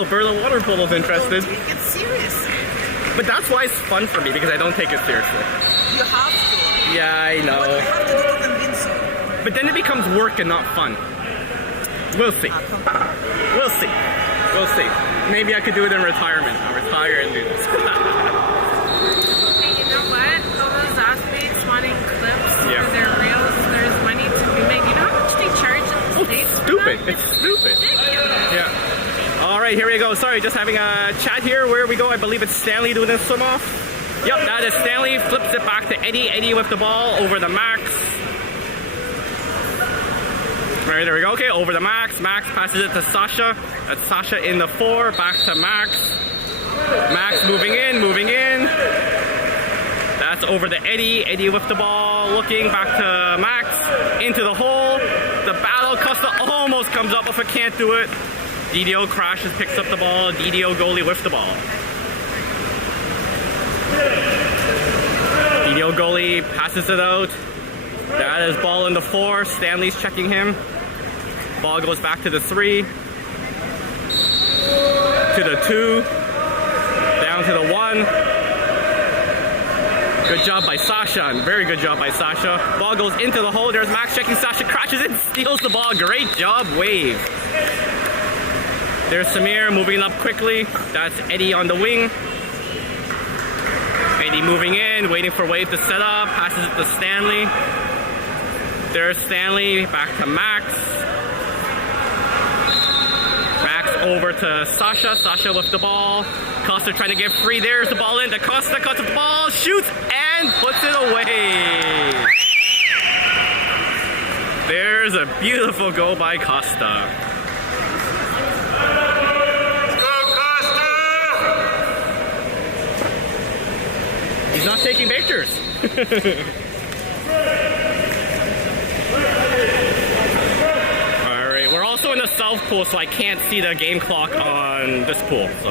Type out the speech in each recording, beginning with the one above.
Alberta Water Polo's interested. Take it serious. But that's why it's fun for me, because I don't take it seriously. You have to. Yeah, I know. What you have to do to convince you? But then it becomes work and not fun. We'll see. We'll see. We'll see. Maybe I could do it in retirement. I'll retire and do this. Hey, you know what? All those athletes wanting clips for their reels, there's money to be made. You know how much they charge in the States? Stupid. It's stupid. Ridiculous. Yeah. All right, here we go. Sorry, just having a chat here. Where we go? I believe it's Stanley doing this swim off. Yep, that is Stanley. Flips it back to Eddie. Eddie with the ball over the Max. All right, there we go. Okay, over the Max. Max passes it to Sasha. That's Sasha in the 4. Back to Max. Max moving in, moving in. That's over to Eddie. Eddie with the ball. Looking back to Max. Into the hole. The battle. Costa almost comes up, but can't do it. DDO crashes, picks up the ball. DDO goalie with the ball. DDO goalie passes it out. That is ball in the 4. Stanley's checking him. Ball goes back to the 3. To the 2. Down to the 1. Good job by Sasha. Very good job by Sasha. Ball goes into the hole. There's Max checking. Sasha crashes in, steals the ball. Great job, Wave. There's Samir moving up quickly. That's Eddie on the wing. Eddie moving in, waiting for Wave to set up. Passes it to Stanley. There's Stanley, back to Max. Max over to Sasha. Sasha with the ball. Costa trying to get free. There's the ball in. Costa cuts the ball, shoots, and puts it away. There's a beautiful goal by Costa. He's not taking pictures. Alright, we're also in the south pool, so I can't see the game clock on this pool. So,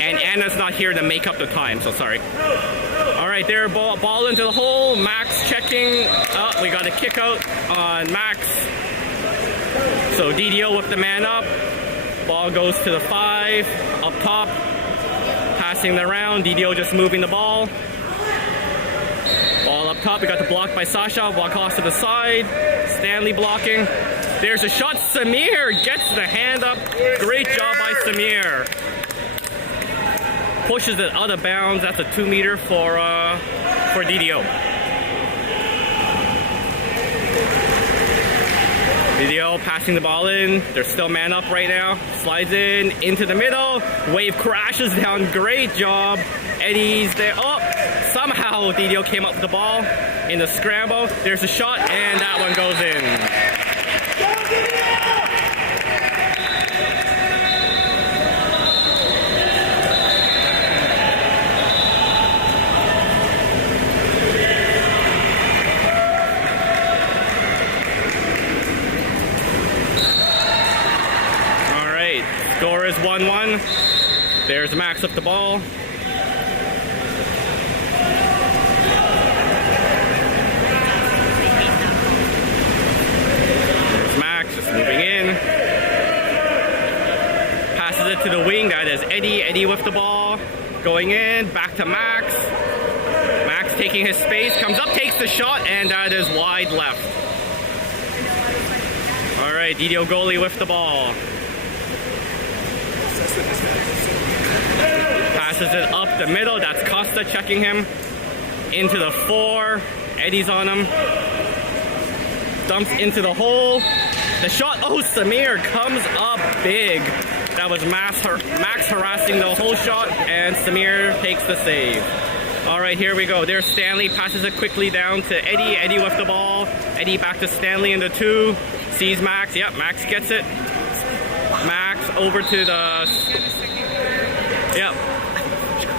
and Anna's not here to make up the time, so sorry. Alright, there, ball into the hole. Max checking. Oh, we got a kick out on Max. So DDO with the man up. Ball goes to the 5, up top. Passing the round, DDO just moving the ball. Ball up top, we got the block by Sasha, block off to the side. Stanley blocking. There's a shot, Samir gets the hand up. Great job by Samir. Pushes it out of bounds, that's a 2 meter for DDO. DDO passing the ball in. They're still man up right now. Slides in into the middle. Wave crashes down. Great job. Eddie's there. Oh, somehow DDO came up with the ball in the scramble. There's a shot, and that one goes in. Score is 1-1. There's Max with the ball. There's Max just moving in. Passes it to the wing. That is Eddie. Eddie with the ball. Going in. Back to Max. Max taking his space. Comes up, takes the shot, and that is wide left. Alright, DDO goalie with the ball. Passes it up the middle. That's Costa checking him. Into the 4. Eddie's on him. Dumps into the hole. The shot. Oh, Samir comes up big. That was Max harassing the whole shot, and Samir takes the save. All right, here we go. There's Stanley. Passes it quickly down to Eddie. Eddie with the ball. Eddie back to Stanley in the 2. Sees Max. Yep, Max gets it. Max over to the... Yep.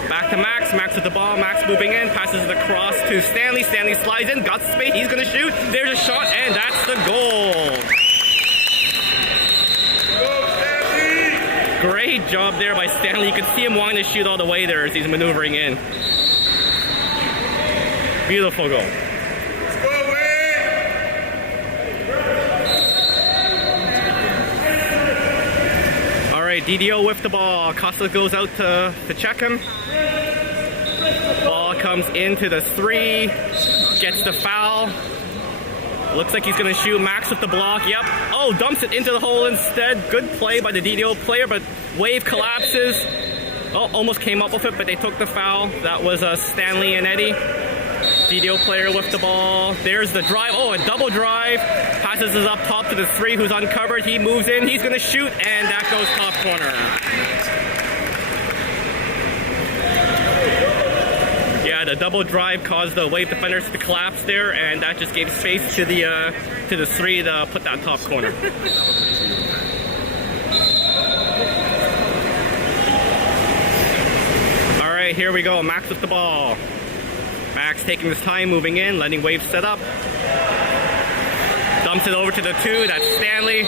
Back to Max. Max with the ball. Max moving in. Passes it across to Stanley. Stanley slides in. Got space. He's going to shoot. There's a shot, and that's the goal. Great job there by Stanley. You can see him wanting to shoot all the way there as he's maneuvering in. Beautiful goal. DDO with the ball. Costa goes out to check him. Ball comes into the 3. Gets the foul. Looks like he's going to shoot. Max with the block. Yep. Oh, dumps it into the hole instead. Good play by the DDO player, but Wave collapses. Oh, almost came up with it, but they took the foul. That was Stanley and Eddie. DDO player with the ball. There's the drive. Oh, a double drive. Passes it up top to the 3 who's uncovered. He moves in. He's going to shoot, and that goes top corner. Yeah, the double drive caused the Wave defenders to collapse there, and that just gave space to the 3 to put that top corner. All right, here we go. Max with the ball. Max taking his time, moving in, letting Wave set up. Dumps it over to the 2. That's Stanley.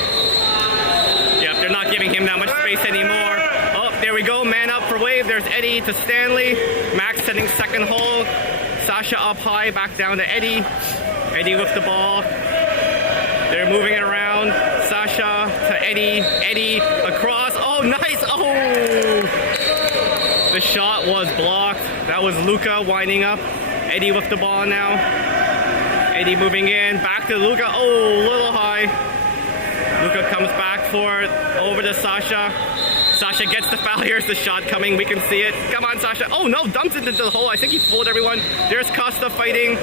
Yep, they're not giving him that much space anymore. Oh, there we go. Man up for Wave. There's Eddie to Stanley. Max setting second hole. Sasha up high, back down to Eddie. Eddie with the ball. They're moving it around. Sasha to Eddie. Eddie across. Oh, nice. Oh! The shot was blocked. That was Luca winding up. Eddie with the ball now. Eddie moving in. Back to Luca. Oh, a little high. Luca comes back for it. Over to Sasha. Sasha gets the foul. Here's the shot coming. We can see it. Come on, Sasha. Oh, no. Dumps it into the hole. I think he fooled everyone. There's Costa fighting.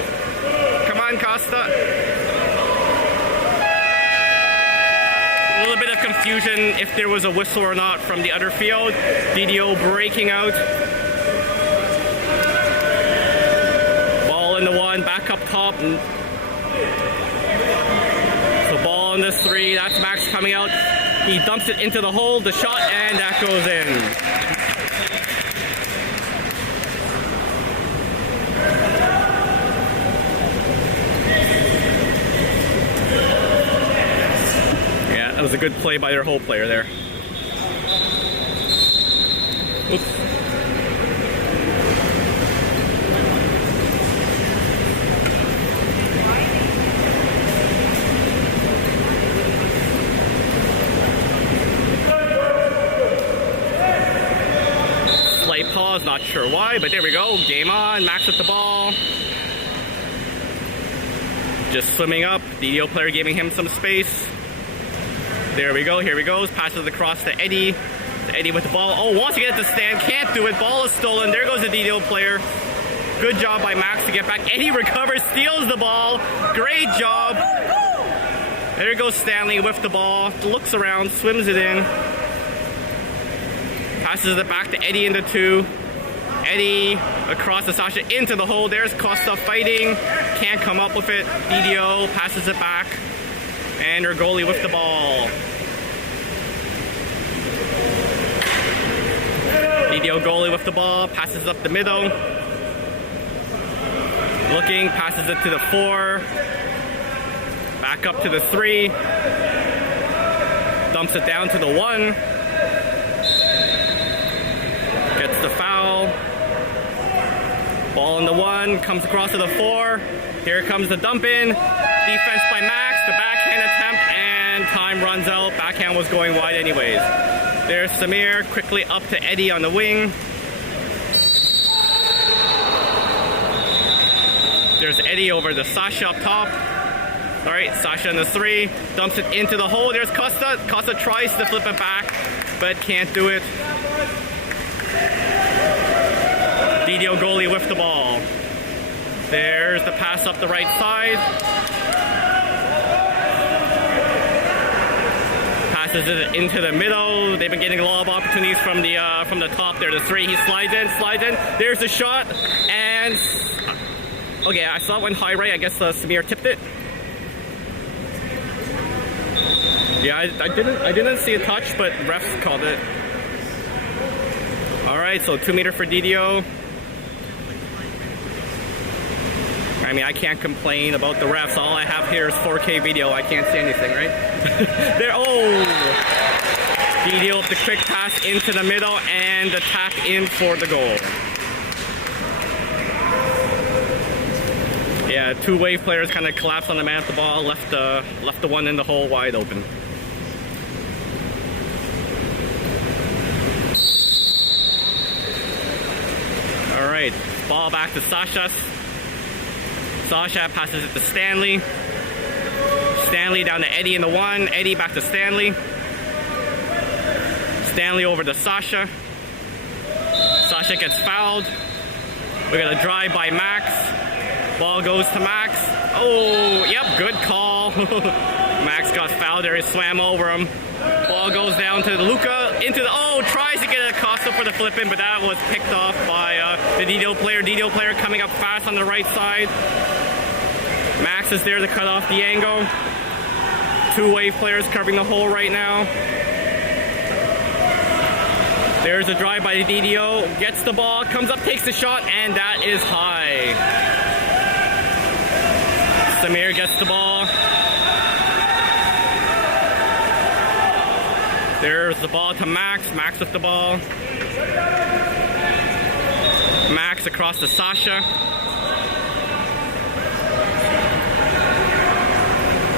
Come on, Costa. A little bit of confusion if there was a whistle or not from the other field. DDO breaking out. Ball in the 1. Back up top. So ball in the 3. That's Max coming out. He dumps it into the hole, the shot, and that goes in. Yeah, that was a good play by their hole player there. Oops. Pause, not sure why, but there we go. Game on. Max with the ball. Just swimming up. DDO player giving him some space. There we go. Here he goes. Passes across to Eddie. Eddie with the ball. Oh, wants to get it to stand. Can't do it. Ball is stolen. There goes the DDO player. Good job by Max to get back. Eddie recovers, steals the ball. Great job. There goes Stanley with the ball. Looks around, swims it in. Passes it back to Eddie in the 2. Eddie across to Sasha into the hole. There's Costa fighting. Can't come up with it. DDO passes it back. And her goalie with the ball. DDO goalie with the ball. Passes up the middle. Looking. Passes it to the 4. Back up to the 3. Dumps it down to the 1. Gets the foul. Ball in the 1. Comes across to the 4. Here comes the dump in. Defense by Max. The backhand attempt. And time runs out. Backhand was going wide anyways. There's Samir. Quickly up to Eddie on the wing. There's Eddie over to Sasha up top. Alright, Sasha in the 3. Dumps it into the hole. There's Costa. Costa tries to flip it back, but can't do it. DDO goalie with the ball. There's the pass up the right side. Passes it into the middle. They've been getting a lot of opportunities from the top there. The 3. He slides in. There's the shot. And okay, I saw it went high right. I guess Samir tipped it. Yeah, I didn't see a touch, but refs called it. All right, so 2 meter for DDO. I mean, I can't complain about the refs. All I have here is 4K video. I can't see anything, right? There, oh! DDO with the quick pass into the middle and the tap in for the goal. Yeah, 2 Wave players kind of collapsed on the man at the ball, left the one in the hole wide open. right, ball back to Sasha. Sasha passes it to Stanley. Stanley down to Eddie in the 1. Eddie back to Stanley. Stanley over to Sasha. Sasha gets fouled. We got a drive by Max. Ball goes to Max. Oh, yep, good call. Max got fouled there. He swam over him. Ball goes down to Luca. Into the, tries to get it Acosta for the flip in, but that was picked off by the DDO player. DDO player coming up fast on the right side. Max is there to cut off the angle. 2 wave players covering the hole right now. There's a drive by the DDO. Gets the ball, comes up, takes the shot, and that is high. Samir gets the ball. There's the ball to Max. Max with the ball. Max across to Sasha.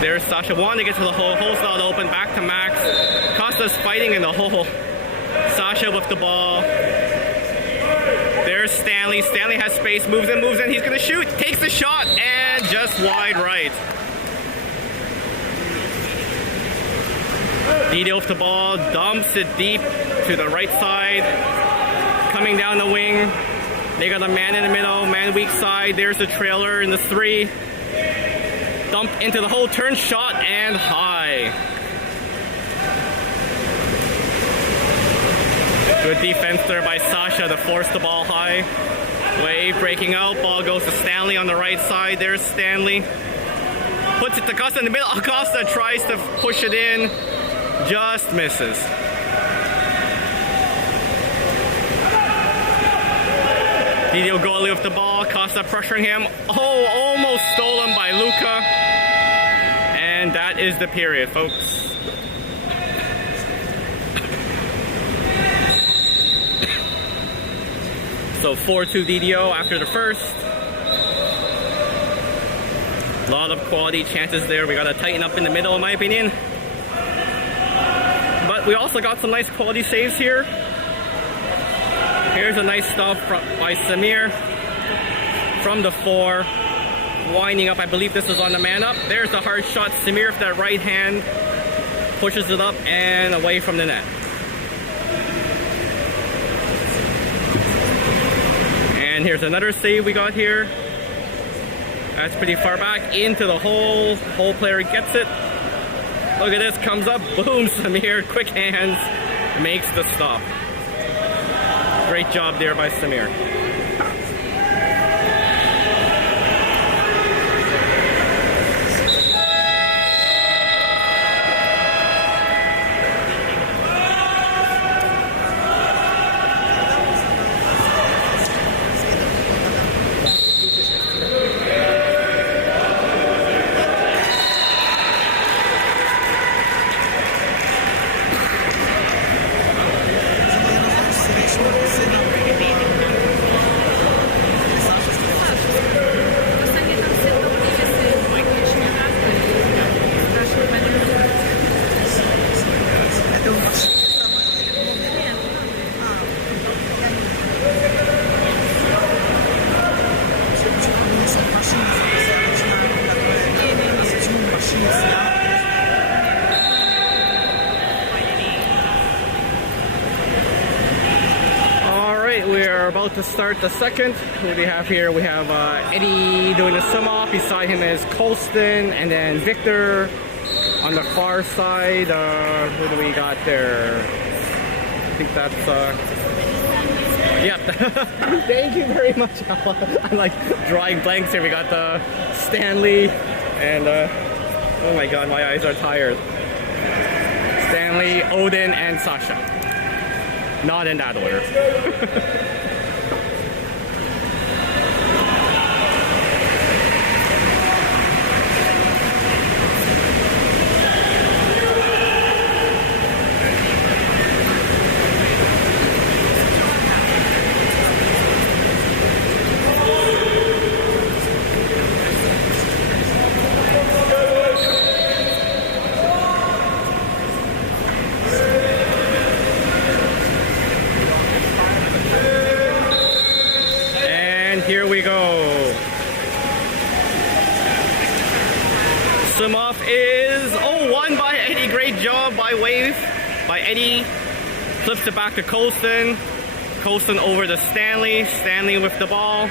There's Sasha. Wanting to get to the hole. Hole's not open. Back to Max. Costa's fighting in the hole. Sasha with the ball. There's Stanley. Stanley has space. Moves in. He's going to shoot. Takes the shot. And just wide right. DDO with the ball, dumps it deep to the right side. Coming down the wing. They got a man in the middle, man weak side. There's the trailer in the 3. Dump into the hole, turn shot, and high. Good defense there by Sasha to force the ball high. Wave breaking out, ball goes to Stanley on the right side. There's Stanley. Puts it to Acosta in the middle. Acosta tries to push it in. Just misses. DDO goalie with the ball. Costa pressuring him. Almost stolen by Luca. And that is the period, folks. So 4-2 DDO after the first. A lot of quality chances there. We got to tighten up in the middle, in my opinion. But we also got some nice quality saves here. Here's a nice stop by Samir from the 4. Winding up, I believe this is on the man up. There's the hard shot. Samir with that right hand pushes it up and away from the net. And here's another save we got here. That's pretty far back into the hole. Hole player gets it. Look at this, comes up, boom, Samir, quick hands, makes the stop. Great job there by Samir. We're about to start the second. Who do we have here? We have Eddie doing the sum off. Beside him is Colston, and then Victor on the far side. Who do we got there? I think that's yeah. Thank you very much. I'm like drawing blanks here. We got Stanley and oh my god, my eyes are tired. Stanley, Odin, and Sasha. Not in that order. swim off is, oh, won by Eddie. Great job by Wave, by Eddie. Flips it back to Colston. Colston over to Stanley. Stanley with the ball.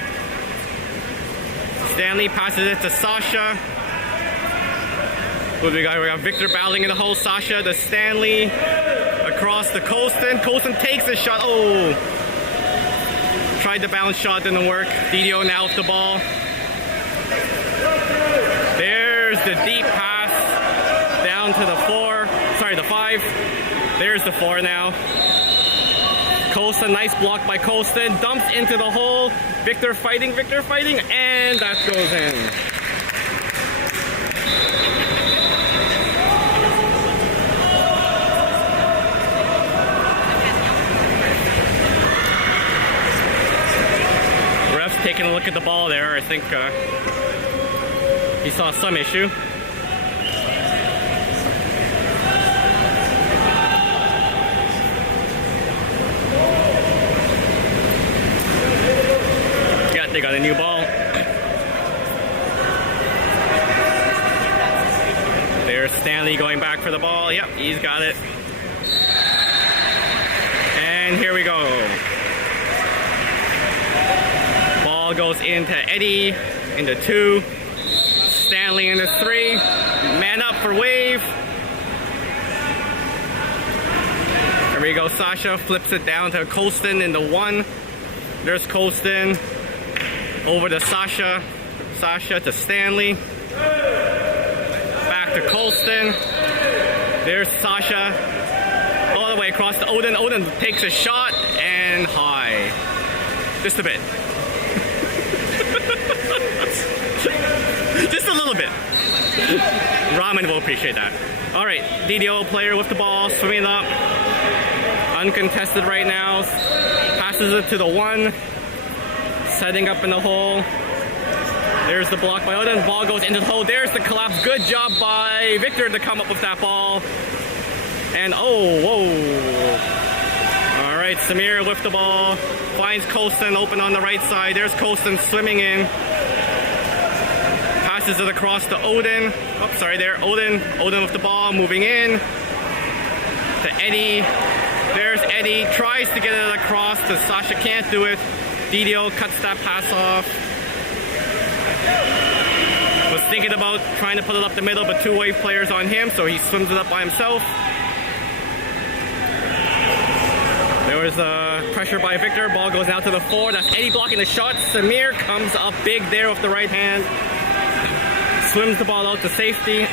Stanley passes it to Sasha. Who do we got? We got Victor battling in the hole. Sasha to Stanley. Across to Colston. Colston takes the shot. Oh! Tried the bounce shot, didn't work. DDO now with the ball. There's the deep pass down to the 4. Sorry, the 5. There's the 4 now. Colston, nice block by Colston. Dumps into the hole. Victor fighting, and that goes in. Ref's taking a look at the ball there. I think he saw some issue. Yeah, they got a new ball. There's Stanley going back for the ball. Yep, he's got it. And here we go. Ball goes into Eddie, into 2. Stanley into 3. Man up for Wave. There we go. Sasha flips it down to Colston into 1. There's Colston. Over to Sasha. Sasha to Stanley. Back to Colston. There's Sasha. All the way across to Odin. Odin takes a shot and high. Just a bit. Just a little bit. Ramen will appreciate that. All right, DDO player with the ball, swimming up. Uncontested right now. Passes it to the 1. Setting up in the hole. There's the block by Odin. Ball goes into the hole. There's the collapse. Good job by Victor to come up with that ball. And oh, whoa. All right, Samir with the ball. Finds Colston open on the right side. There's Colston swimming in. Passes it across to Odin. Oh, sorry there. Odin with the ball, moving in. To Eddie. There's Eddie. Tries to get it across to Sasha. Can't do it. DDO cuts that pass off. Was thinking about trying to put it up the middle, but 2 Wave players on him, so he swims it up by himself. There was pressure by Victor. Ball goes out to the 4. That's Eddie blocking the shot. Samir comes up big there with the right hand. Swims the ball out to safety.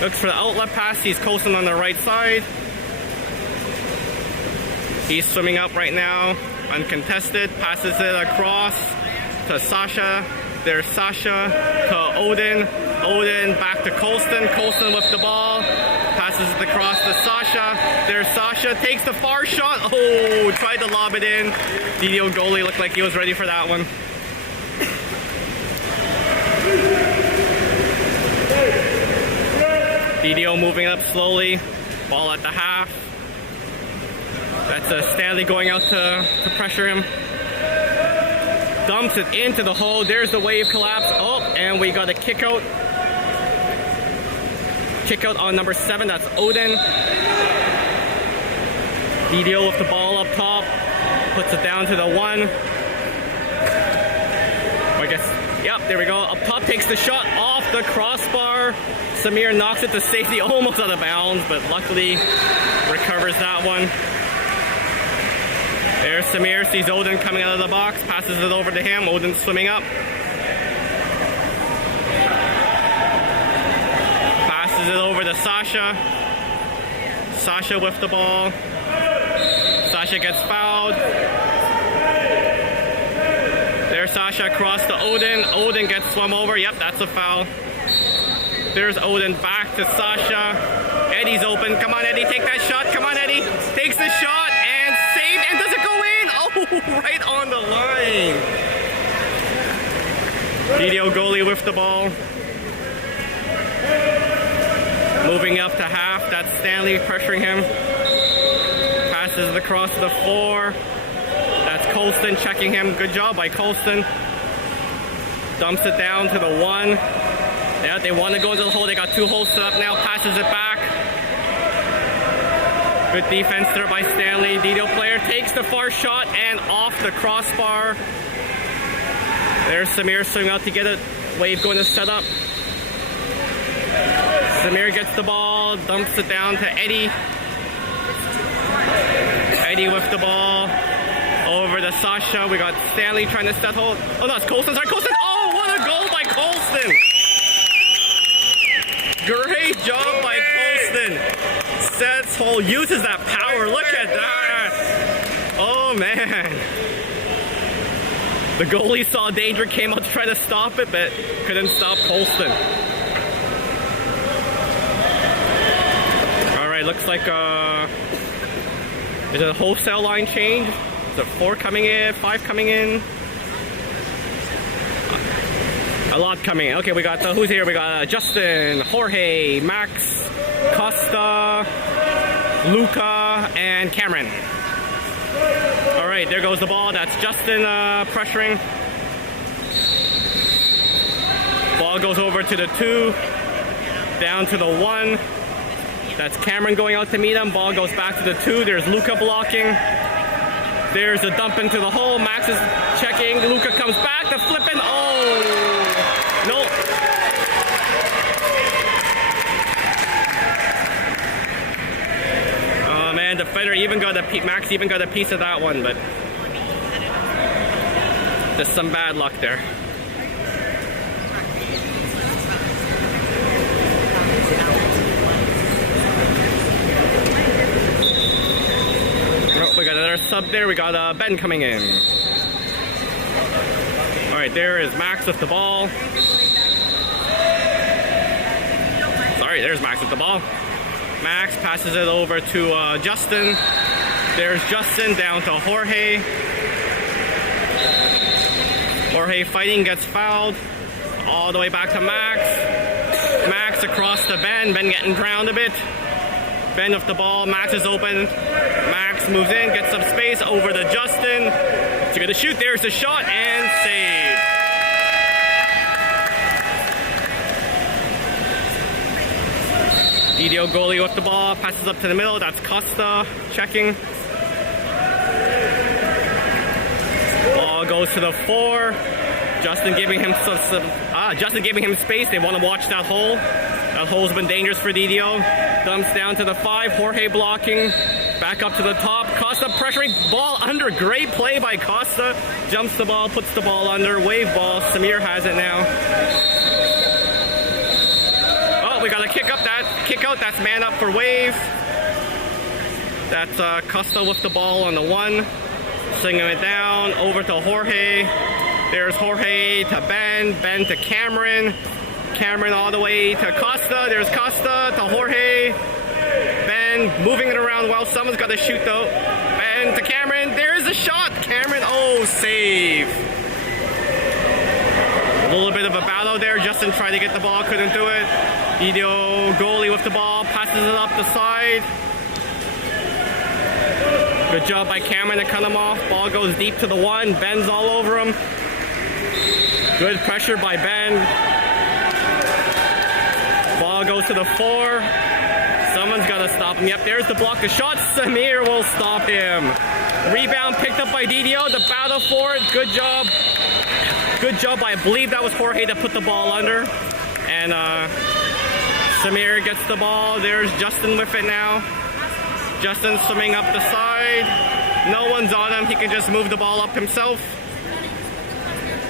Looks for the outlet pass. He's coasting on the right side. He's swimming up right now. Uncontested. Passes it across to Sasha. There's Sasha to Odin. Odin back to Colston. Colston with the ball. Passes it across to Sasha. There's Sasha. Takes the far shot. Oh, tried to lob it in. DDO goalie looked like he was ready for that one. DDO moving up slowly. Ball at the half. That's Stanley going out to pressure him. Dumps it into the hole. There's the Wave collapse. Oh, and we got a kick out. Kick out on number 7. That's Odin. DDO with the ball up top. Puts it down to the 1. I guess, yep, there we go. Up top takes the shot off the crossbar. Samir knocks it to safety, almost out of bounds, but luckily recovers that one. There's Samir, sees Odin coming out of the box, passes it over to him. Odin swimming up. Passes it over to Sasha. Sasha with the ball. Sasha gets fouled. There's Sasha across to Odin. Odin gets swum over. Yep, that's a foul. There's Odin back to Sasha. Eddie's open. Come on, Eddie, take that shot. Come on, Eddie. Takes the shot and saved. And does it go in? Oh, right on the line. DDO goalie with the ball. Moving up to half. That's Stanley pressuring him. Passes it across to the 4. That's Colston checking him. Good job by Colston. Dumps it down to the 1. Yeah, they want to go into the hole. They got 2 holes set up now. Passes it back. Good defense there by Stanley. DDO player takes the far shot and off the crossbar. There's Samir swinging out to get it. Wave going to set up. Samir gets the ball, dumps it down to Eddie. Eddie with the ball. Over to Sasha. We got Stanley trying to set hold. Oh no, it's Colston. Sorry, Colston. Oh, what a goal by Colston. Great job by Colston. Sets hold, uses that power. Look at that. Oh man. The goalie saw danger, came out to try to stop it, but couldn't stop Colston. Alright, looks like is it a wholesale line change? Is it 4 coming in, 5 coming in? A lot coming in. Okay, we got who's here? We got Justin, Jorge, Max, Costa, Luca, and Cameron. Alright, there goes the ball. That's Justin pressuring. Ball goes over to the 2, down to the 1. That's Cameron going out to meet him. Ball goes back to the 2. There's Luca blocking. There's a dump into the hole. Max is checking. Luca comes back. The flipping. Oh! No. Oh man, the fighter even got Max even got a piece of that one, but there's some bad luck there. Oh, we got another sub there. We got Ben coming in. Alright, there is Max with the ball. Sorry, there's Max with the ball. Max passes it over to Justin. There's Justin down to Jorge. Jorge fighting, gets fouled. All the way back to Max. Max across to Ben. Ben getting drowned a bit. Ben with the ball. Max is open. Max moves in, gets some space over to Justin. To get the shoot. There's the shot and save. DDO goalie with the ball, passes up to the middle. That's Costa checking. Ball goes to the 4. Justin giving him Justin giving him space. They want to watch that hole. That hole's been dangerous for DDO. Dumps down to the 5. Jorge blocking. Back up to the top. Costa pressuring. Ball under. Great play by Costa. Jumps the ball, puts the ball under. Wave ball. Samir has it now. We got to kick out. That's man up for Wave. That's Costa with the ball on the 1. Singing it down over to Jorge. There's Jorge to Ben. Ben to Cameron. Cameron all the way to Costa. There's Costa to Jorge. Ben moving it around well. Someone's got to shoot though. Ben to Cameron. There's a shot. Cameron. Oh, save. A little bit of a battle there. Justin tried to get the ball, couldn't do it. DDO goalie with the ball, passes it up the side. Good job by Cameron to cut him off. Ball goes deep to the 1. Ben's all over him. Good pressure by Ben. Ball goes to the 4. Someone's got to stop him. Yep, there's the block. The shot. Samir will stop him. Rebound picked up by DDO. The battle for it. Good job. Good job. I believe that was Jorge that put the ball under. And Samir gets the ball. There's Justin with it now. Justin swimming up the side. No one's on him. He can just move the ball up himself.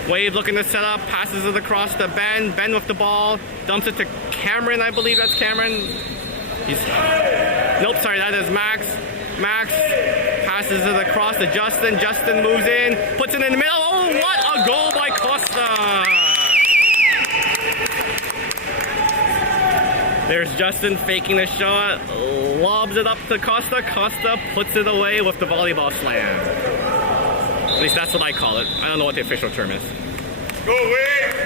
Wave looking to set up. Passes it across to Ben. Ben with the ball. Dumps it to Cameron. I believe that's Cameron. Nope, sorry. That is Max. Max passes it across to Justin. Justin moves in. Puts it in the middle. Oh, what a goal by Costa. There's Justin faking the shot, lobs it up to Costa. Costa puts it away with the volleyball slam. At least that's what I call it. I don't know what the official term is. Go away!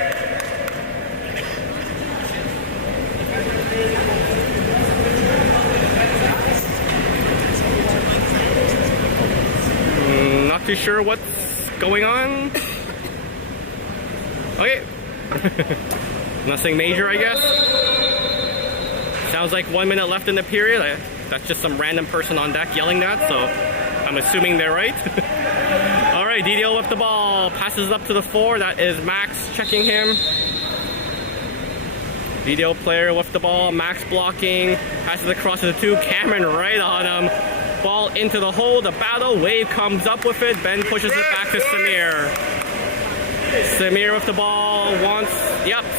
Not too sure what's going on. Okay. Nothing major, I guess. Sounds like 1 minute left in the period. That's just some random person on deck yelling that, so I'm assuming they're right. All right, DDO with the ball. Passes up to the 4. That is Max checking him. DDO player with the ball. Max blocking. Passes across to the 2. Cameron right on him. Ball into the hole. The battle. Wave comes up with it. Ben pushes it back to Samir. Samir with the ball.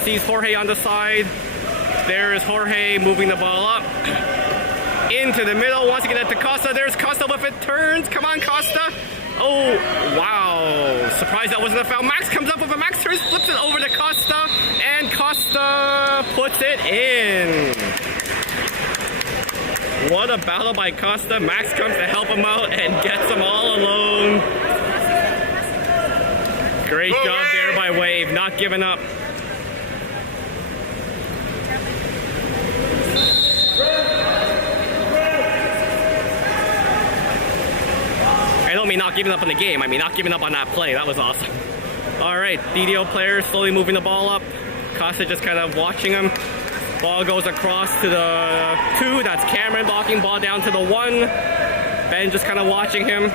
Sees Jorge on the side. There is Jorge moving the ball up. Into the middle. Wants to get it to Costa. There's Costa with it. Turns. Come on, Costa. Oh, wow. Surprised that wasn't a foul. Max comes up with a Max turns, flips it over to Costa, and Costa puts it in. What a battle by Costa. Max comes to help him out and gets him all alone. Great job there by Wave, not giving up. I don't mean not giving up in the game, I mean not giving up on that play. That was awesome. Alright, DDO players slowly moving the ball up. Costa just kind of watching him. Ball goes across to the 2. That's Cameron blocking. Ball down to the 1. Ben just kind of watching him.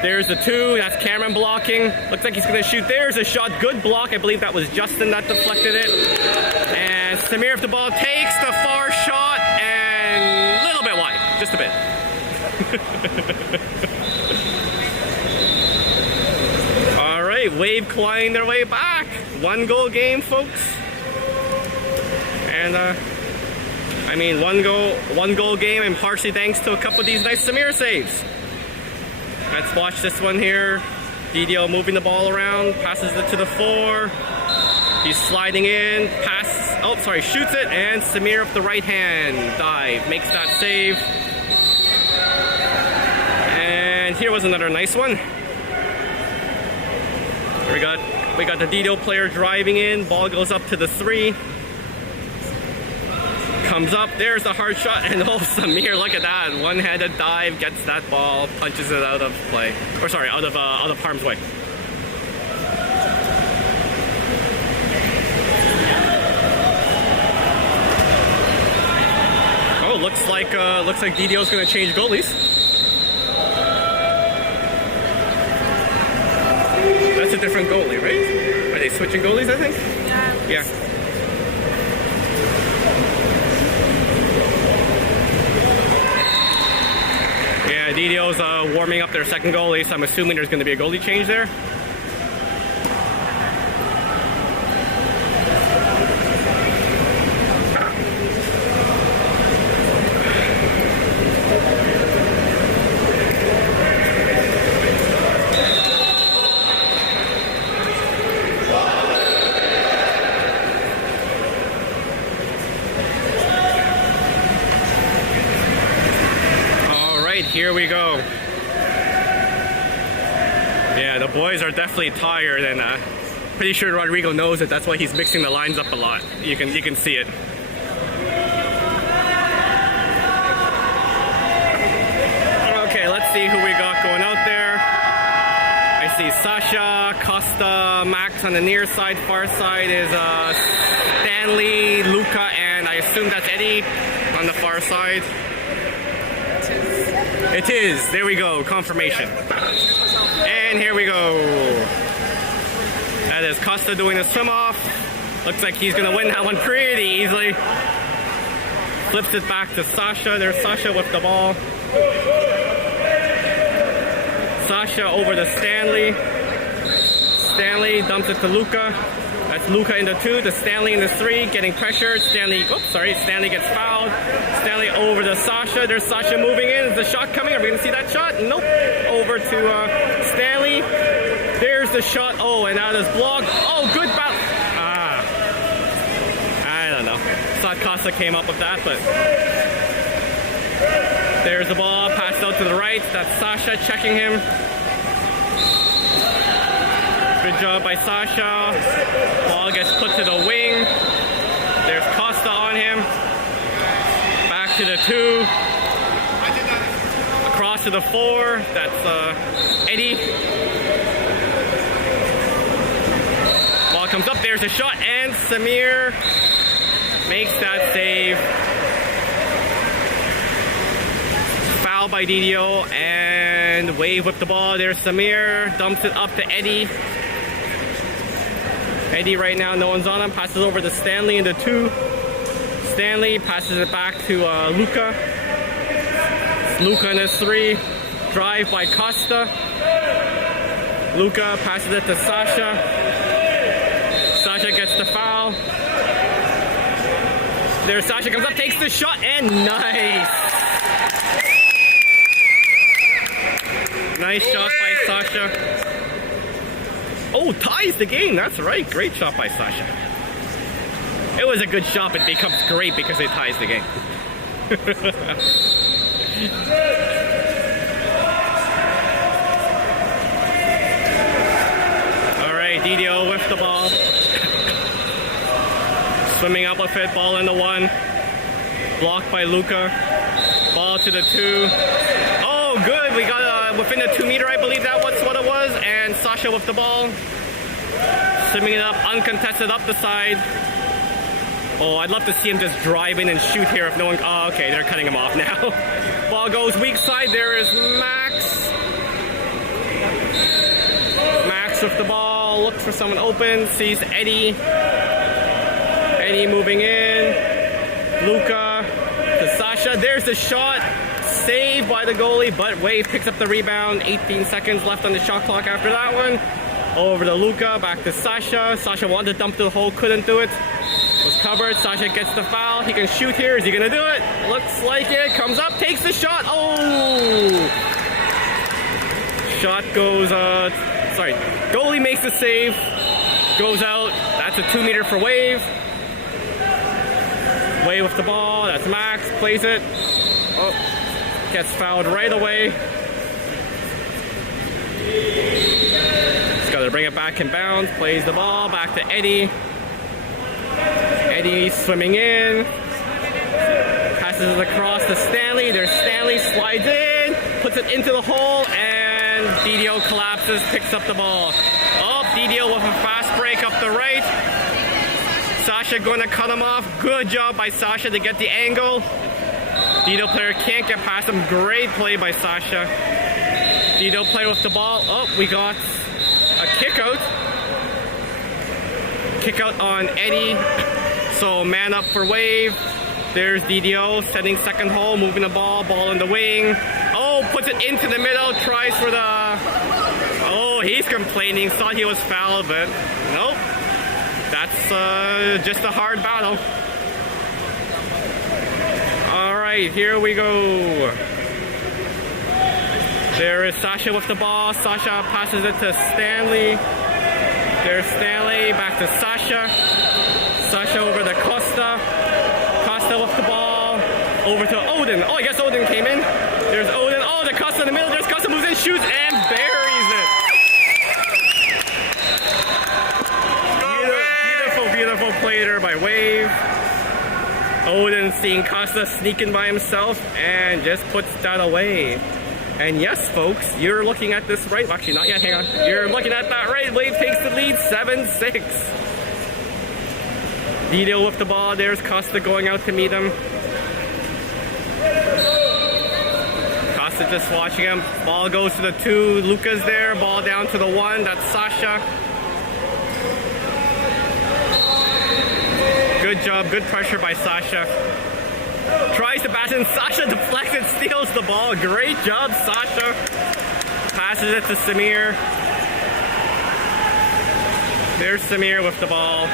There's the 2. That's Cameron blocking. Looks like he's going to shoot. There's a shot. Good block. I believe that was Justin that deflected it. And Samir if the ball takes the far shot and a little bit wide. Just a bit. Alright, Wave clawing their way back. 1 goal game, folks. And I mean, one goal game, and partially thanks to a couple of these nice Samir saves. Let's watch this one here. DDO moving the ball around, passes it to the 4. He's sliding in, shoots it, and Samir up the right hand dive, makes that save. And here was another nice one. We got the DDO player driving in, ball goes up to the 3. Comes up, there's the hard shot, and oh, Samir, look at that. One-handed dive, gets that ball, punches it out of play. Or sorry, out of harm's way. Oh, looks like DDO's gonna change goalies. That's a different goalie, right? Are they switching goalies, I think? Yeah. Yeah, DDO's warming up their second goalie, so I'm assuming there's going to be a goalie change there. Here we go. Yeah, the boys are definitely tired, and pretty sure Rodrigo knows it. That's why he's mixing the lines up a lot. You can see it. Okay, let's see who we got going out there. I see Sasha, Costa, Max on the near side. Far side is Stanley, Luca, and I assume that's Eddie on the far side. It is. There we go. Confirmation. And here we go. That is Costa doing a swim off. Looks like he's going to win that one pretty easily. Flips it back to Sasha. There's Sasha with the ball. Sasha over to Stanley. Stanley dumps it to Luca. That's Luca in the 2, to Stanley in the 3, getting pressured. Stanley gets fouled. Stanley over to Sasha. There's Sasha moving in. Is the shot coming? Are we going to see that shot? Nope. Over to Stanley. There's the shot. Oh, and that is blocked. Oh, good battle. I don't know. Thought Costa came up with that, but there's the ball. Passed out to the right. That's Sasha checking him. Good job by Sasha. Ball gets put to the wing. There's Costa on him. Back to the 2. Across to the 4. That's Eddie. Ball Ball comes up, there's a shot, and Samir makes that save. Foul by DDO, and Wave with the ball. There's Samir, dumps it up to Eddie. Eddie right now, no one's on him, passes over to Stanley into 2. Stanley passes it back to Luka. Luka in his 3. Drive by Costa. Luka passes it to Sasha. Sasha gets the foul. There Sasha comes up, takes the shot, and nice! Nice shot by Sasha. Oh, ties the game, that's right. Great shot by Sasha. It was a good shot, but it becomes great because it ties the game. Alright, DDO with the ball. Swimming up with it, ball in the 1. Blocked by Luka. Ball to the 2. Oh, good, we got within the 2 meter, I believe that was what it was. And Sasha with the ball. Swimming it up, uncontested up the side. Oh, I'd love to see him just drive in and shoot here if no one... Oh, okay, they're cutting him off now. Ball goes weak side. There is Max. Max with the ball. Looks for someone open. Sees Eddie. Eddie moving in. Luka to Sasha. There's the shot. Saved by the goalie, but Wave picks up the rebound. 18 seconds left on the shot clock after that one. Over to Luka. Back to Sasha. Sasha wanted to dump to the hole. Couldn't do it. Was covered. Sasha gets the foul. He can shoot here. Is he gonna do it? Looks like it. Comes up, takes the shot. Oh! Shot goes, sorry. Goalie makes the save. Goes out. That's a 2 meter for Wave. Wave with the ball. That's Max. Plays it. Oh. Gets fouled right away. Just gotta bring it back in bounds. Plays the ball. Back to Eddie. Eddie swimming in, passes it across to Stanley. There's Stanley, slides in, puts it into the hole, and DDO collapses, picks up the ball. Oh, DDO with a fast break up the right. Sasha going to cut him off. Good job by Sasha to get the angle. DDO player can't get past him. Great play by Sasha. DDO player with the ball. Oh, we got a kick out. Kick out on Eddie. So man up for Wave. There's DDO setting second hole, moving the ball in the wing. Oh, puts it into the middle, tries for the... Oh, he's complaining, thought he was fouled, but nope. That's just a hard battle. Alright, here we go. There is Sasha with the ball. Sasha passes it to Stanley. There's Stanley, back to Sasha. Sasha over to Costa. Costa with the ball. Over to Odin. Oh, I guess Odin came in. There's Odin. Oh, the Costa in the middle. There's Costa, moves in, shoots, and buries it. Beautiful, beautiful play there by Wave. Odin seeing Costa sneaking by himself and just puts that away. And yes, folks, you're looking at this right. Actually, not yet. Hang on. You're looking at that right. Wave takes the lead, 7-6. DDO with the ball. There's Costa going out to meet him. Costa just watching him. Ball goes to the 2. Luka's there. Ball down to the 1. That's Sasha. Good job. Good pressure by Sasha. Tries to pass in. Sasha deflects and steals the ball. Great job, Sasha. Passes it to Samir. There's Samir with the ball.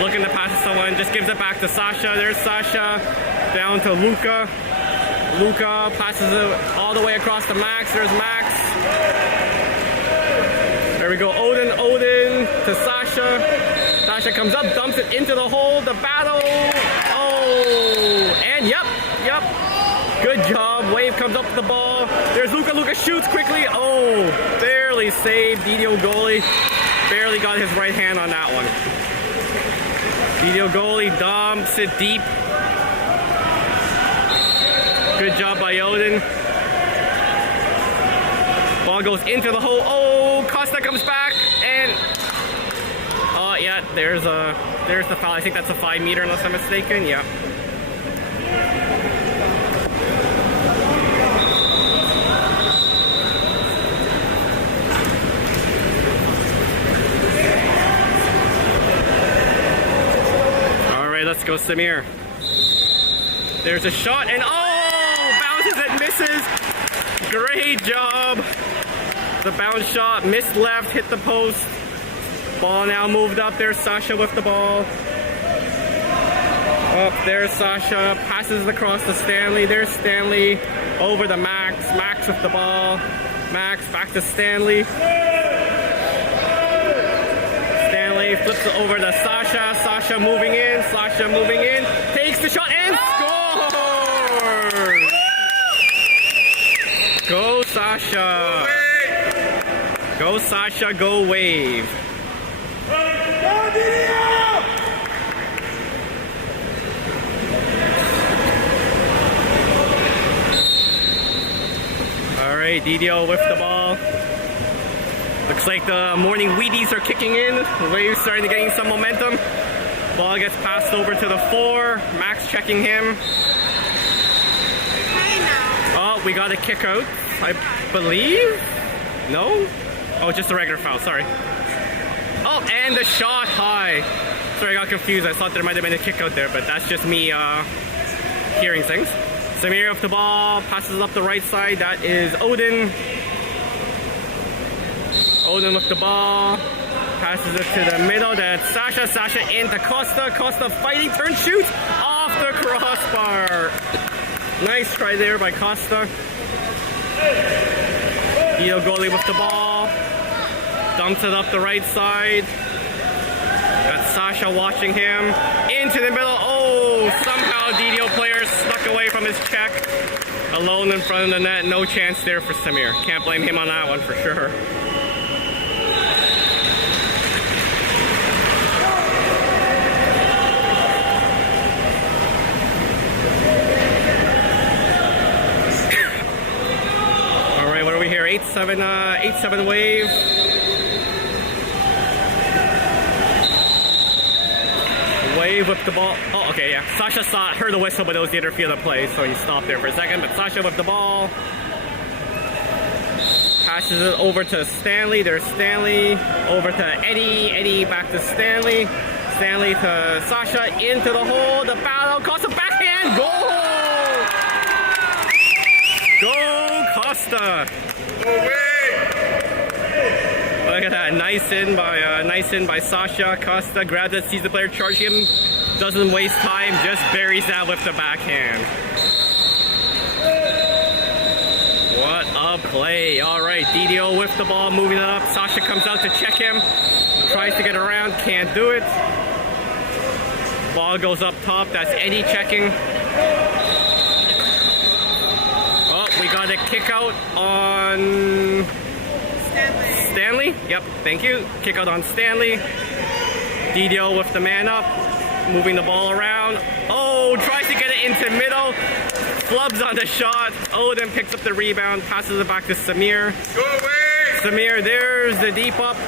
Looking to pass to someone. Just gives it back to Sasha. There's Sasha. Down to Luka. Luka passes it all the way across to Max. There's Max. There we go. Odin to Sasha. Sasha comes up, dumps it into the hole. The battle. Oh, and yep. Good job. Wave comes up with the ball. There's Luka. Luka shoots quickly. Oh, barely saved. DDO goalie barely got his right hand on that one. DDO goalie dumps it deep. Good job by Odin. Ball goes into the hole. Oh, Costa comes back and... Oh, yeah. yeah, there's the foul. I think that's a 5 meter unless I'm mistaken. Yeah. All right, let's go, Samir. There's a shot and bounces and misses. Great job. The bounce shot, missed left, hit the post. Ball now moved up. There's Sasha with the ball. Up there's Sasha, passes across to Stanley. There's Stanley over to Max. Max with the ball. Max back to Stanley. Stanley flips it over to Sasha. Sasha moving in. Sasha moving in. Takes the shot and scores! Go Sasha! Go Sasha, go Wave. Alright, DDO with the ball. Looks like the morning Wheaties are kicking in. The Wave's starting to gain some momentum. Ball gets passed over to the 4. Max checking him. Oh, we got a kick out, I believe? No? Oh, just a regular foul, sorry. Oh, and the shot high. Sorry, I got confused. I thought there might have been a kick out there, but that's just me hearing things. Samir up the ball, passes up the right side. That is Odin. Odin with the ball, passes it to the middle. That's Sasha. Sasha into Costa. Costa fighting, turn, shoots off the crossbar. Nice try there by Costa. DDO goalie with the ball. Dumps it up the right side. Got Sasha watching him. Into the middle. Oh, somehow DDO player snuck away from his check. Alone in front of the net. No chance there for Samir. Can't blame him on that one for sure. Alright, what are we here? 8-7 Wave. Wave with the ball. Oh, okay, yeah. Sasha heard the whistle, but it was the interfield of play, so he stopped there for a second. But Sasha with the ball. Passes it over to Stanley. There's Stanley. Over to Eddie. Eddie back to Stanley. Stanley to Sasha. Into the hole. The battle. Costa backhand. Goal! Go Costa! Look at that, nice in by Sasha. Costa grabs it, sees the player charge him, doesn't waste time, just buries that with the backhand. What a play! All right, DDO with the ball, moving it up. Sasha comes out to check him, tries to get around, can't do it. Ball goes up top. That's Eddie checking. Oh, we got a kick out on Stanley? Yep, thank you. Kick out on Stanley. DDO with the man up. Moving the ball around. Oh, tries to get it into middle. Flubs on the shot. Odin picks up the rebound. Passes it back to Samir. Go away! Samir, there's the deep up.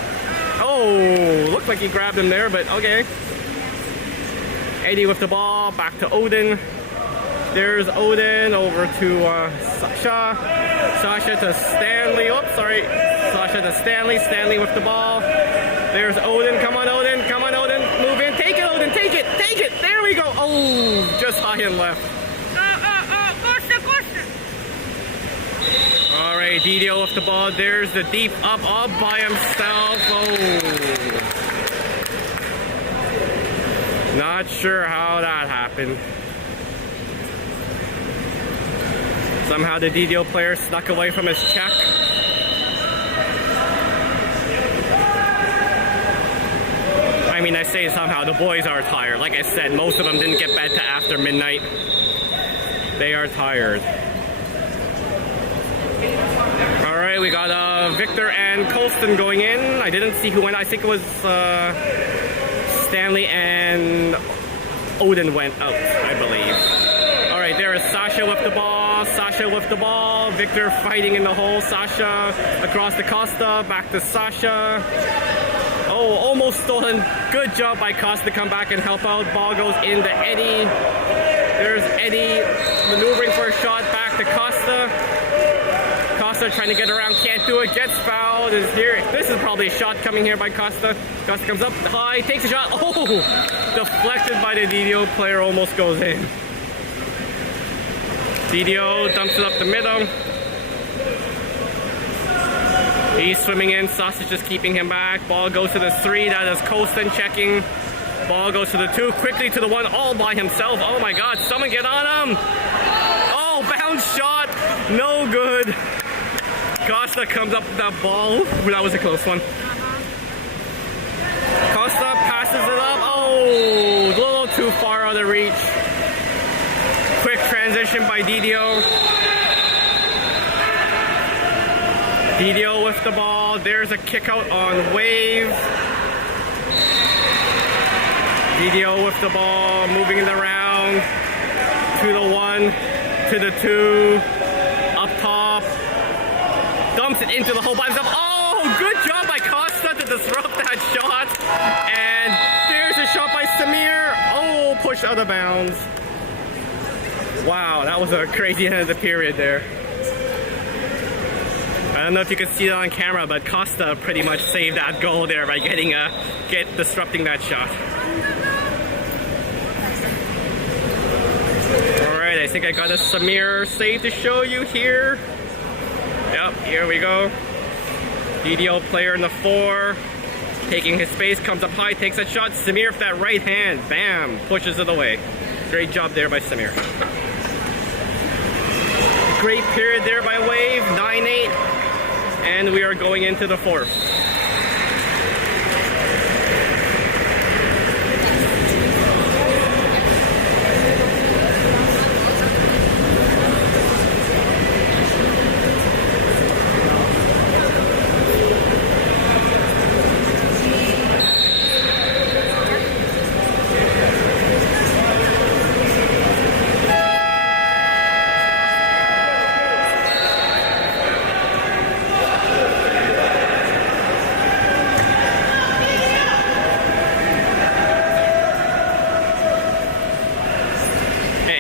Oh, looked like he grabbed him there, but okay. Eddie with the ball. Back to Odin. There's Odin over to Sasha. Sasha to Stanley. Oh, sorry. Sasha to Stanley. Stanley with the ball. There's Odin. Come on, Odin. Come on, Odin. Move in. Take it, Odin. Take it. Take it. There we go. Oh, just high and left. All right, DDO with the ball. There's the deep up by himself. Oh. Not sure how that happened. Somehow the DDO player snuck away from his check. I mean, I say somehow, the boys are tired. Like I said, most of them didn't get bed to after midnight. They are tired. Alright, we got Victor and Colston going in. I didn't see who went. I think it was Stanley and Odin went out, I believe. Alright, there is Sasha with the ball. Sasha with the ball. Victor fighting in the hole. Sasha across the Costa. Back to Sasha. Oh, almost almost stolen. Good job by Costa to come back and help out. Ball goes into Eddie. There's Eddie maneuvering for a shot back to Costa. Costa trying to get around, can't do it, gets fouled. Is here. This is probably a shot coming here by Costa. Costa comes up high, takes a shot. Oh! Deflected by the DDO player, almost goes in. DDO dumps it up the middle. He's swimming in, Sausage just keeping him back. Ball goes to the 3, that is Colston checking. Ball goes to the 2, quickly to the 1, all by himself. Oh my god, someone get on him! Oh, bounce shot, no good. Costa comes up with that ball. Ooh, that was a close one. Costa passes it up. Oh, a little too far out of reach. Quick transition by DDO. DDO with the ball. There's a kick out on Wave. DDO with the ball, moving it around to the 1, to the 2, up top. Dumps it into the hole by himself. Oh, good job by Costa to disrupt that shot. And there's a shot by Samir. Oh, pushed out of bounds. Wow, that was a crazy end of the period there. I don't know if you can see it on camera, but Costa pretty much saved that goal there by disrupting that shot. Alright, I think I got a Samir save to show you here. Yep, here we go. DDO player in the 4, taking his space, comes up high, takes that shot. Samir with that right hand, bam, pushes it away. Great job there by Samir. Great period there by Wave, 9-8, and we are going into the 4th.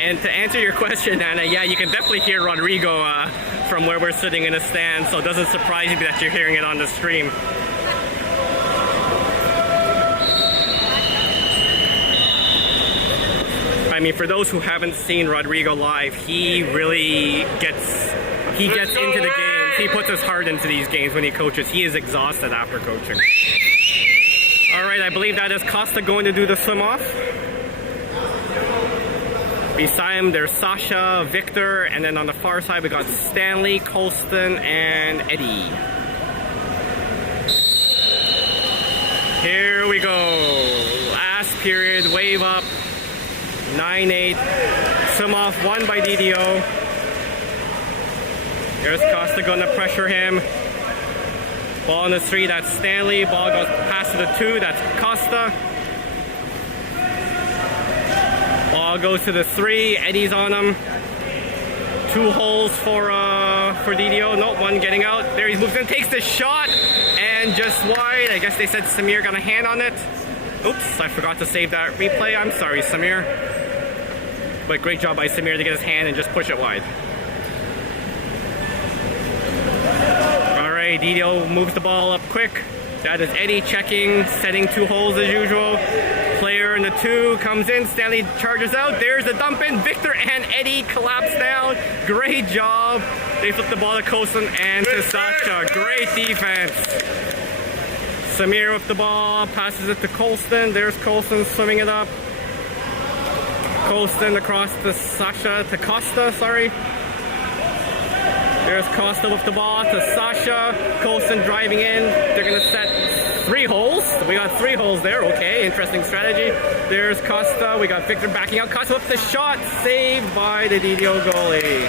And to answer your question, Anna, yeah, you can definitely hear Rodrigo from where we're sitting in the stand, so it doesn't surprise me that you're hearing it on the stream. I mean, for those who haven't seen Rodrigo live, he really gets into the games. He puts his heart into these games when he coaches. He is exhausted after coaching. All right, I believe that is Costa going to do the swim off. Beside him, there's Sasha, Victor, and then on the far side, we got Stanley, Colston, and Eddie. Here we go. Last period, Wave up. 9-8. Swim off, won by DDO. There's Costa going to pressure him. Ball on the 3, that's Stanley. Ball goes past to the 2, that's Costa. Ball goes to the 3, Eddie's on him. 2 holes for DDO. Nope, 1 getting out. There he moves in, takes the shot, and just wide. I guess they said Samir got a hand on it. Oops, I forgot to save that replay. I'm sorry, Samir. But great job by Samir to get his hand and just push it wide. Alright, DDO moves the ball up quick. That is Eddie checking, setting 2 holes as usual. Player in the 2 comes in, Stanley charges out, there's the dump in, Victor and Eddie collapse down. Great job. They flip the ball to Colson and to Sasha. Great defense. Samir with the ball, passes it to Colston. There's Colston swimming it up. Colston across to Sasha, to Costa, sorry. There's Costa with the ball to Sasha. Colston driving in. They're going to set 3 holes. We got 3 holes there. Okay, interesting strategy. There's Costa. We got Victor backing out. Costa with the shot. Saved by the DDO goalie.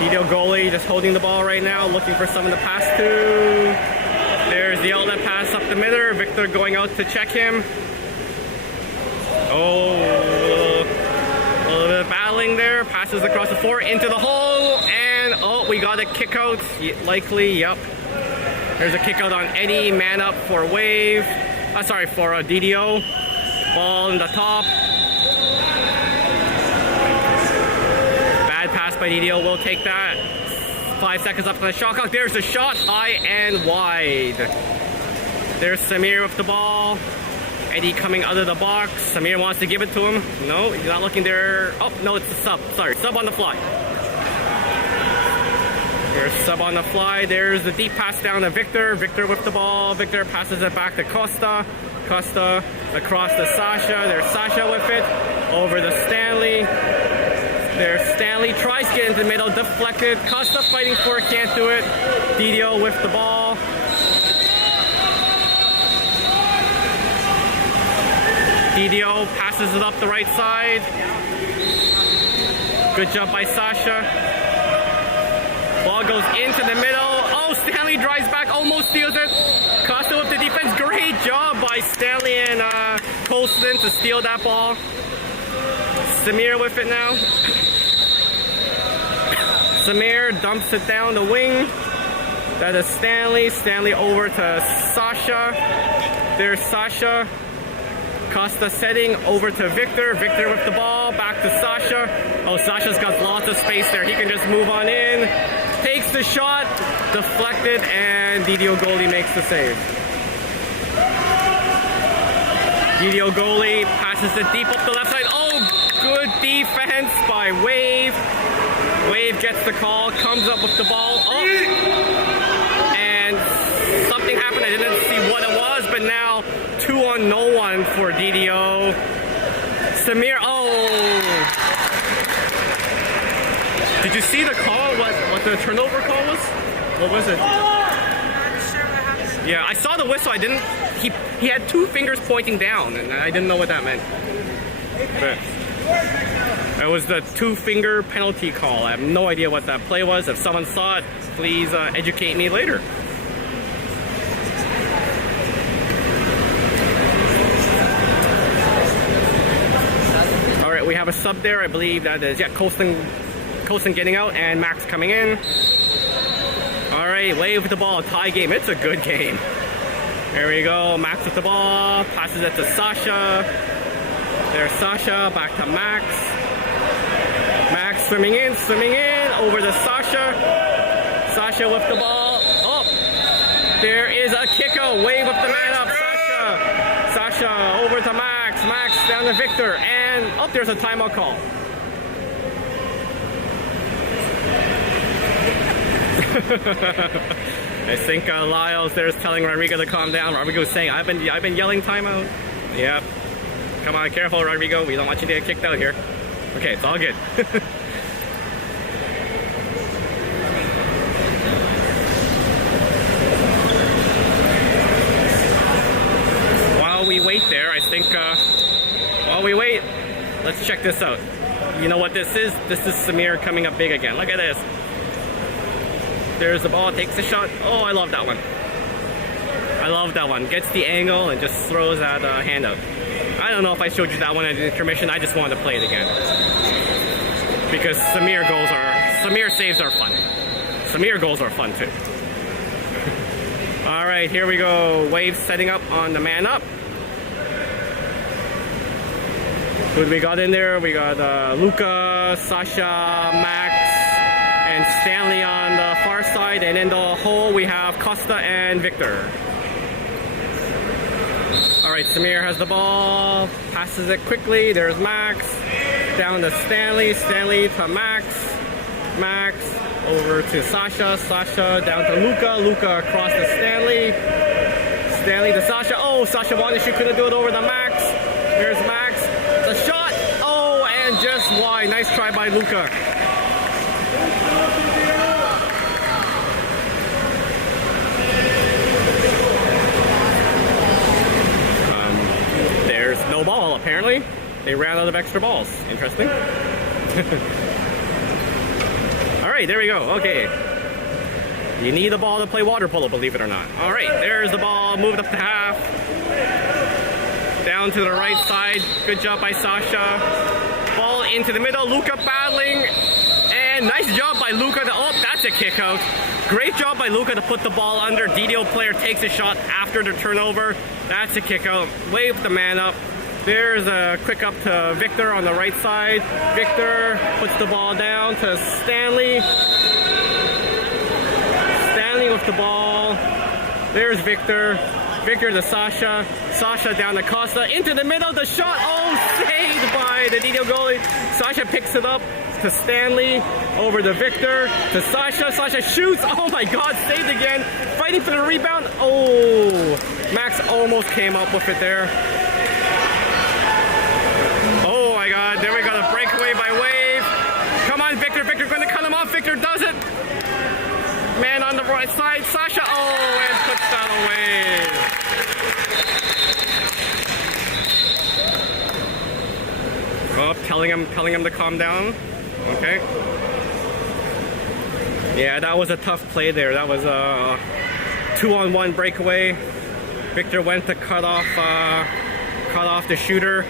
DDO goalie just holding the ball right now. Looking for someone to pass to. There's the outlet pass up the middle. Victor going out to check him. Oh, a little bit of battling there. Passes across the 4 into the hole. And oh, we got a kick out. Likely, yep. There's a kick out on Eddie. Man up for Wave. Sorry, for DDO. Ball in the top. Bad pass by DDO. We'll take that. 5 seconds up on the shot clock. There's the shot. High and wide. There's Samir with the ball. Eddie coming out of the box. Samir wants to give it to him. No, he's not looking there. Oh, no, it's a sub. Sorry, sub on the fly. There's sub on the fly. There's the deep pass down to Victor. Victor with the ball. Victor passes it back to Costa. Costa across to Sasha. There's Sasha with it. Over to Stanley. There's Stanley. Tries to get into the middle. Deflected. Costa fighting for it. Can't do it. DDO with the ball. DDO passes it up the right side. Good job by Sasha. Ball goes into the middle. Oh, Stanley drives back, almost steals it. Costa with the defense. Great job by Stanley and Colston to steal that ball. Samir with it now. Samir dumps it down the wing. That is Stanley. Stanley over to Sasha. There's Sasha. Costa setting over to Victor. Victor with the ball. Back to Sasha. Oh, Sasha's got lots of space there. He can just move on in. Takes the shot. Deflected, and DDO goalie makes the save. DDO goalie passes it deep up the left side. Oh, good defense by Wave. Wave gets the call. Comes up with the ball. Oh, and something happened. I didn't see what it was, but now 2-on-no-one for DDO. Samir, oh! Did you see the call? What the turnover call was? What was it? I'm not sure what happened. Yeah, I saw the whistle. I didn't. He had 2 fingers pointing down, and I didn't know what that meant. But it was the 2-finger penalty call. I have no idea what that play was. If someone saw it, please educate me later. We have a sub there, I believe that is, yeah, Colston getting out and Max coming in. All right, Wave with the ball, tie game. It's a good game. There we go, Max with the ball, passes it to Sasha. There's Sasha, back to Max. Max swimming in, over to Sasha. Sasha with the ball. Oh, there is a kick out. Wave with the man up, Sasha. Sasha over to Max. Max down to Victor, and oh, there's a timeout call. I think Lyles there's telling Rodrigo to calm down. Rodrigo's saying, I've been yelling timeout. Yep. Come on, careful, Rodrigo. We don't want you to get kicked out here. Okay, it's all good. While we wait there, I think, while we wait, let's check this out. You know what this is? This is Samir coming up big again. Look at this. There's the ball, takes the shot. Oh, I love that one. I love that one. Gets the angle and just throws that hand out. I don't know if I showed you that one at the intermission. I just wanted to play it again. Because Samir saves are fun. Samir goals are fun too. All right, here we go. Wave setting up on the man up. Who do we got in there? We got Luca, Sasha, Max, and Stanley on the far side. And in the hole, we have Costa and Victor. All right, Samir has the ball, passes it quickly. There's Max, down to Stanley, Stanley to Max, Max over to Sasha, Sasha down to Luca, Luca across to Stanley, Stanley to Sasha. Oh, Sasha wanted, she couldn't do it over to Max. There's Max, the shot. Oh, and just wide. Nice try by Luca. There's no ball, apparently. They ran out of extra balls. Interesting. All right, there we go. Okay. You need the ball to play water polo, believe it or not. All right, there's the ball. Moved up to half. Down to the right side. Good job by Sasha. Ball into the middle. Luca battling. And And nice job by Luka to, oh, that's a kick out. Great job by Luka to put the ball under. DDO player takes a shot after the turnover. That's a kick out. Wave the man up. There's a quick up to Victor on the right side. Victor puts the ball down to Stanley. Stanley with the ball. There's Victor. Victor to Sasha. Sasha down to Costa. Into the middle. The shot. Oh, saved by the DDO goalie. Sasha picks it up to Stanley. Over to Victor. To Sasha. Sasha shoots. Oh my God. Saved again. Fighting for the rebound. Oh. Max almost came up with it there. Oh my God. There we go. The breakaway by Wave. Come on, Victor. Victor going to cut him off. Victor does it. Man on the right side. Sasha. Oh, and puts that away. Oh, telling him to calm down. Okay. Yeah, that was a tough play there. That was a 2-on-1 breakaway. Victor went to cut off the shooter,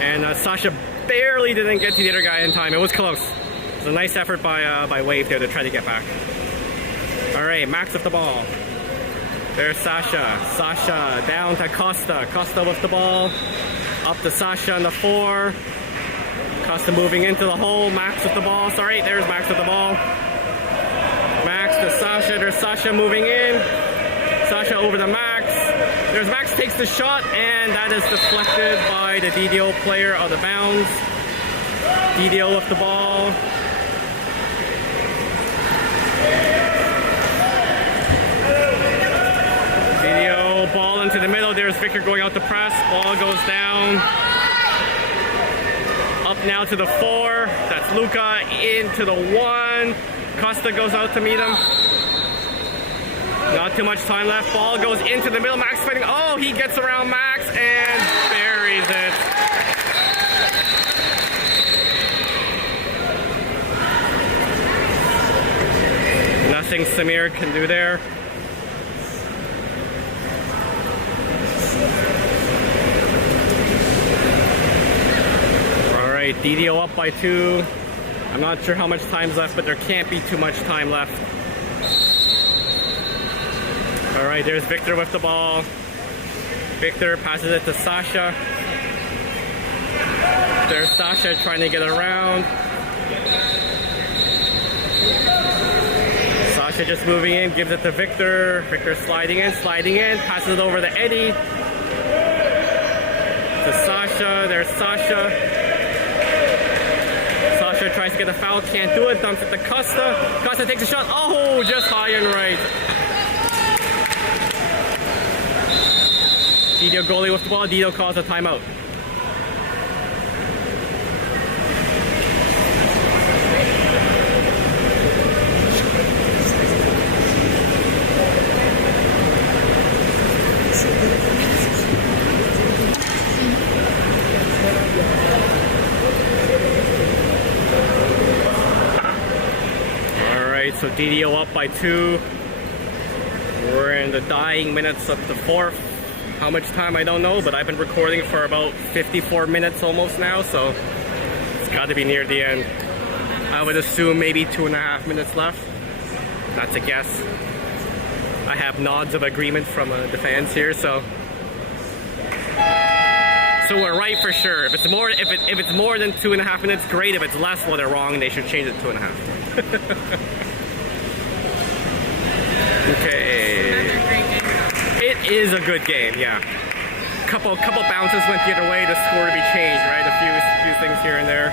and Sasha barely didn't get to the other guy in time. It was close. It was a nice effort by Wave there to try to get back. All right, Max with the ball. There's Sasha. Sasha down to Costa. Costa with the ball. Up to Sasha on the 4. Costa moving into the hole. Max with the ball. Sorry, there's Max with the ball. Max to Sasha. There's Sasha moving in. Sasha over to Max. There's Max takes the shot, and that is deflected by the DDO player out of bounds. DDO with the ball. DDO ball into the middle. There's Victor going out to press. Ball goes down. Up now to the 4. That's Luka into the 1. Costa goes out to meet him. Not too much time left. Ball goes into the middle. Max fighting. Oh, he gets around Max and buries it. Nothing Samir can do there. All right, DDO up by 2. I'm not sure how much time's left, but there can't be too much time left. All right, there's Victor with the ball. Victor passes it to Sasha. There's Sasha trying to get around. Sasha just moving in, gives it to Victor. Victor sliding in, passes it over to Eddie. To Sasha, there's Sasha. Sasha tries to get a foul, can't do it, dumps it to Costa. Costa takes a shot, oh, just high and right. DDO goalie with the ball. DDO calls a timeout. All right, so DDO up by 2. We're in the dying minutes of the 4th. How much time, I don't know, but I've been recording for about 54 minutes almost now, so it's got to be near the end. I would assume maybe 2.5 minutes left. That's a guess. I have nods of agreement from the fans here, so we're right for sure. If it's more, if it's more than 2.5 minutes, great. If it's less, well, they're wrong, and they should change it to 2.5. Okay. It is a good game, yeah. Couple bounces went the other way, the score to be changed, right? A few things here and there.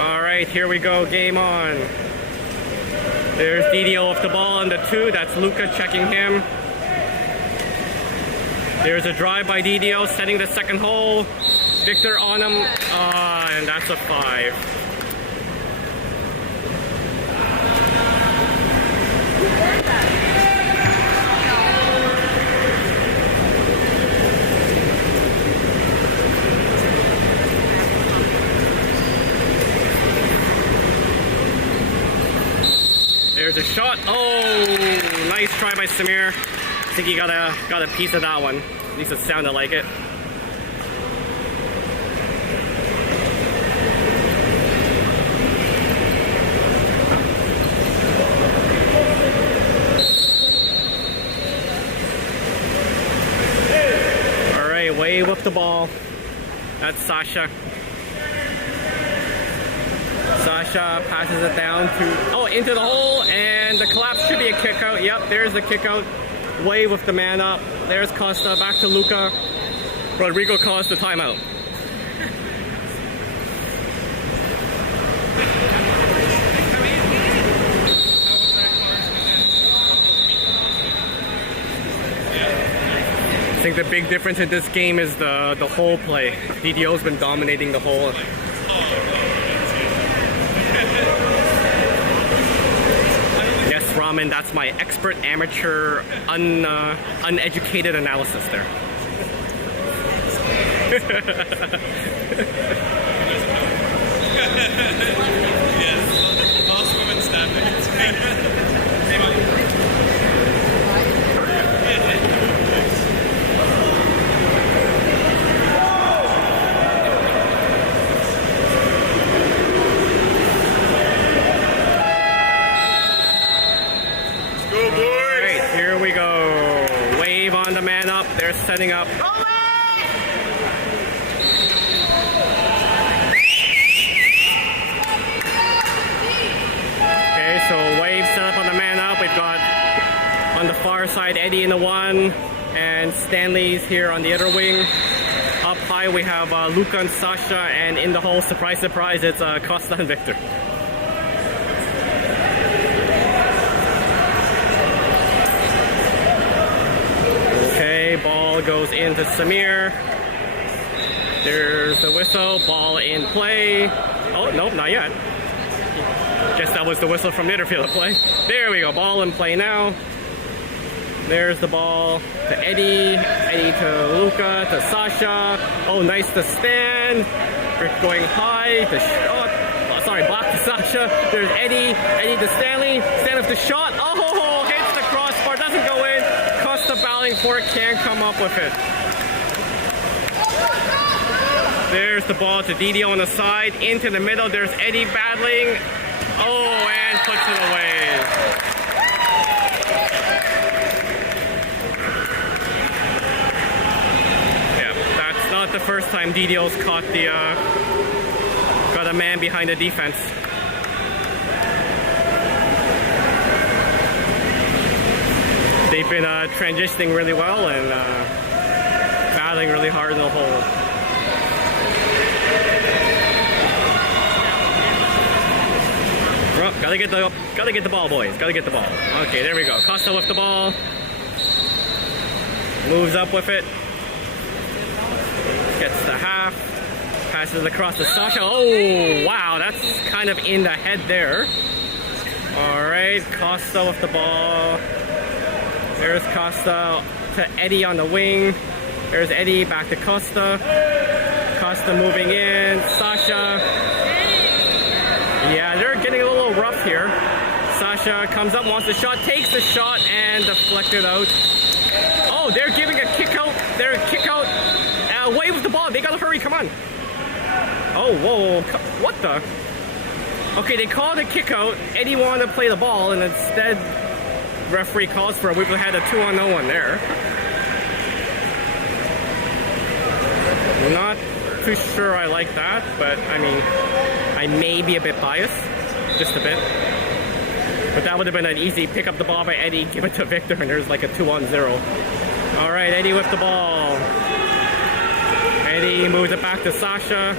All right, here we go, game on. There's DDO off the ball on the 2, that's Luka checking him. There's a drive by DDO, setting the second hole. Victor on him, and that's a 5. There's a shot. Oh, nice try by Samir. I think he got a piece of that one. At least it sounded like it. with the ball. That's Sasha. Sasha passes it down to, into the hole, and the collapse should be a kick out. Yep, there's the kick out. Wave with the man up. There's Costa, back to Luca. Rodrigo calls the timeout. I think the big difference in this game is the hole play. DDO's been dominating the hole. Yes, Ramen, that's my expert, amateur, uneducated analysis there. Yes, last woman standing. They're setting up. Okay, so Wave set up on the man up. We've got on the far side Eddie in the one, and Stanley's here on the other wing. Up high we have Luca and Sasha, and in the hole, surprise, surprise, it's Costa and Victor. Ball goes into Samir. There's the whistle. Ball in play. Oh, nope, not yet. Guess that was the whistle from the other field of play. There we go. Ball in play now. There's the ball to Eddie. Eddie to Luca, to Sasha. Oh, nice to Stan. Rick going high. To shot. Sorry, block to Sasha. There's Eddie. Eddie to Stanley. Stan with the shot. Oh, hits the crossbar. Doesn't go in. Costa battling for it. Can't come up with it. There's the ball to DDO on the side. Into the middle. There's Eddie battling. Oh, and puts it away. Yeah, that's not the first time DDO's caught the got a man behind the defense. They've been transitioning really well and battling really hard in the hole. Oh, gotta get the ball, boys. Gotta get the ball. Okay, there we go. Costa with the ball. Moves up with it. Gets the half. Passes across to Sasha. Oh, wow, that's kind of in the head there. All right, Costa with the ball. There's Costa to Eddie on the wing. There's Eddie back to Costa. Costa moving in. Sasha. Yeah, they're getting a little rough here. Sasha comes up, wants the shot, takes the shot, and deflected out. Oh, they're giving a kick out. They're a kick out. Wave with the ball. They gotta hurry. Come on. Oh, whoa. What the? Okay, they called a kick out. Eddie wanted to play the ball, and instead, referee calls for it. We've had a 2-on-0 there. Not too sure I like that, but I mean, I may be a bit biased, just a bit. But that would have been an easy pick up the ball by Eddie, give it to Victor, and there's like a 2-on-0. All right, Eddie with the ball. Eddie moves it back to Sasha.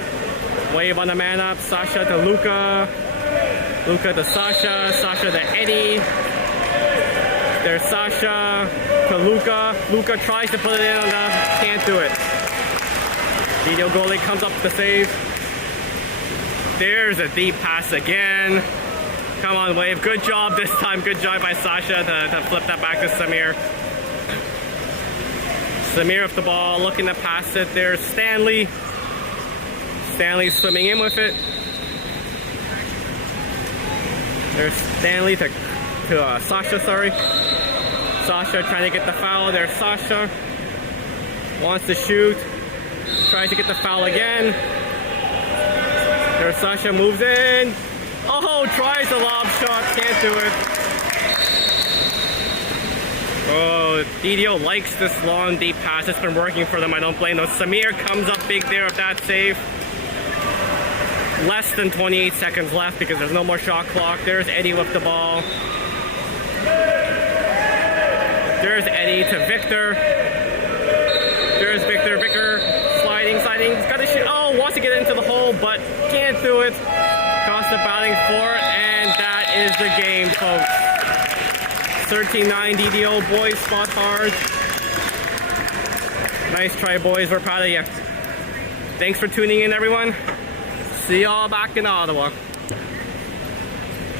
Wave on the man up. Sasha to Luca. Luca to Sasha. Sasha to Eddie. There's Sasha to Luca. Luca tries to put it in on the, can't do it. DDO goalie comes up to save. There's a deep pass again. Come on, Wave. Good job this time. Good job by Sasha to flip that back to Samir. Samir with the ball, looking to pass it. There's Stanley. Stanley swimming in with it. There's Stanley to Sasha, sorry. Sasha trying to get the foul. There's Sasha. Wants to shoot. Tries to get the foul again. There's Sasha, moves in. Oh, tries a lob shot. Can't do it. Oh, So DDO likes this long deep pass. It's been working for them. I don't blame them. Samir comes up big there with that save. Less than 28 seconds left because there's no more shot clock. There's Eddie with the ball. There's Eddie to Victor. There's Victor. Vicker sliding. He's got to shoot. Oh, wants to get into the hole, but can't do it. Costa batting for it, and that is the game, folks. 13-9 DDO. Boys fought hard. Nice try, boys. We're proud of you. Thanks for tuning in, everyone. See y'all back in Ottawa.